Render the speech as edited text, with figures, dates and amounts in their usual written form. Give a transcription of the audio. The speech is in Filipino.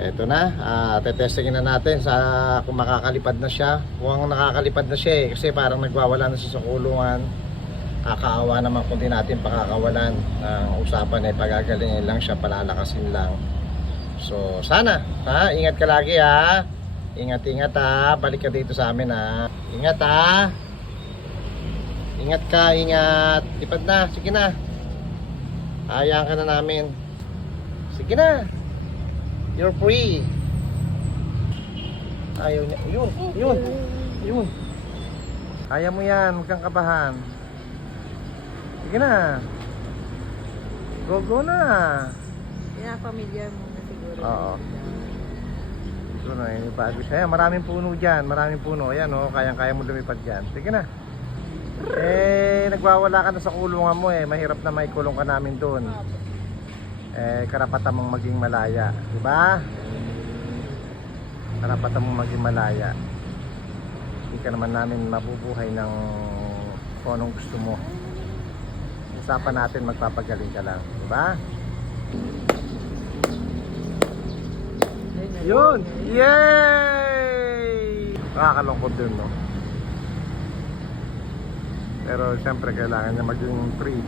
Ito na, tetestingin na natin sa kung makakalipad na siya. Kung nakakalipad na siya kasi parang nagwawala na siya sa kulungan. Kakaawa naman kung di natin pakakawalan. Ang usapan ay pagagalingin lang siya, palalakasin lang. So sana, ingat ka lagi ha. Ingat ha, balik ka dito sa amin ha. Ingat ha. Ingat ka, ingat. Lipad na, sige na. Hayaan ka na namin. Sige na. You're free. Ayaw niya. Yun. Kaya mo yan, huwag kang kabahan. Sige na. Go na. Pinapamilyar mo na siguro. Oo. Ito na, bago siya. Maraming puno dyan, maraming puno. Ayan o, kayang-kaya mo lumipad dyan. Sige na. Nagwawala ka na sa kulungan mo mahirap na maikulong ka namin doon. Karapatan mong maging malaya, di ba? Karapatan mong maging malaya. Hindi ka naman namin mabubuhay ng kung anong gusto mo. Usapan natin magpapagaling ka lang, di ba? Yun! Yay! Nakakalungkot din, no? Pero siyempre kailangan niya maging free.